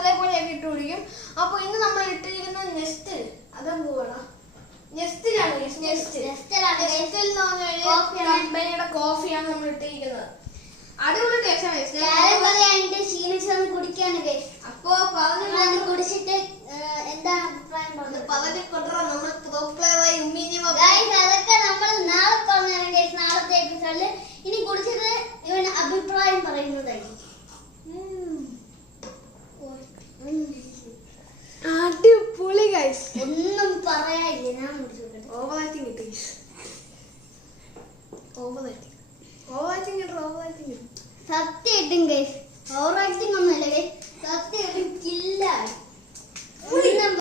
അതേപോലെയൊക്കെ ഇട്ട് കുടിക്കും. അപ്പൊ ഇന്ന് നമ്മൾ ഇട്ടിരിക്കുന്ന നെസ്റ്റ് അതെന്തുവാണ്? നെസ്റ്റിലാണ്. കമ്പനിയുടെ കോഫിയാണ് നമ്മൾ ഇട്ടിരിക്കുന്നത്. അടിപൊളി ടേസ്റ്റാണ്. അപ്പൊ കുടിച്ചിട്ട് എന്താണ് അഭിപ്രായം അതൊക്കെ നമ്മൾ നാളെ പറഞ്ഞാണ് നാളത്തെ എപ്പിസോഡില്. ഇനി കുടിച്ചിട്ട് ഇവന് അഭിപ്രായം പറയുന്നതായിരിക്കും. അടിപൊളി ഗൈസ്, ഒന്നും പറയാനില്ല. ഞാൻ ഓവറാക്ടിങ് കിട്ടി. ഓവറാക്ടിങ് സത്യമായിട്ടും ഗൈസ് ഓവർ ആക്ടിങ് ഒന്നുമല്ല ഗൈസ്.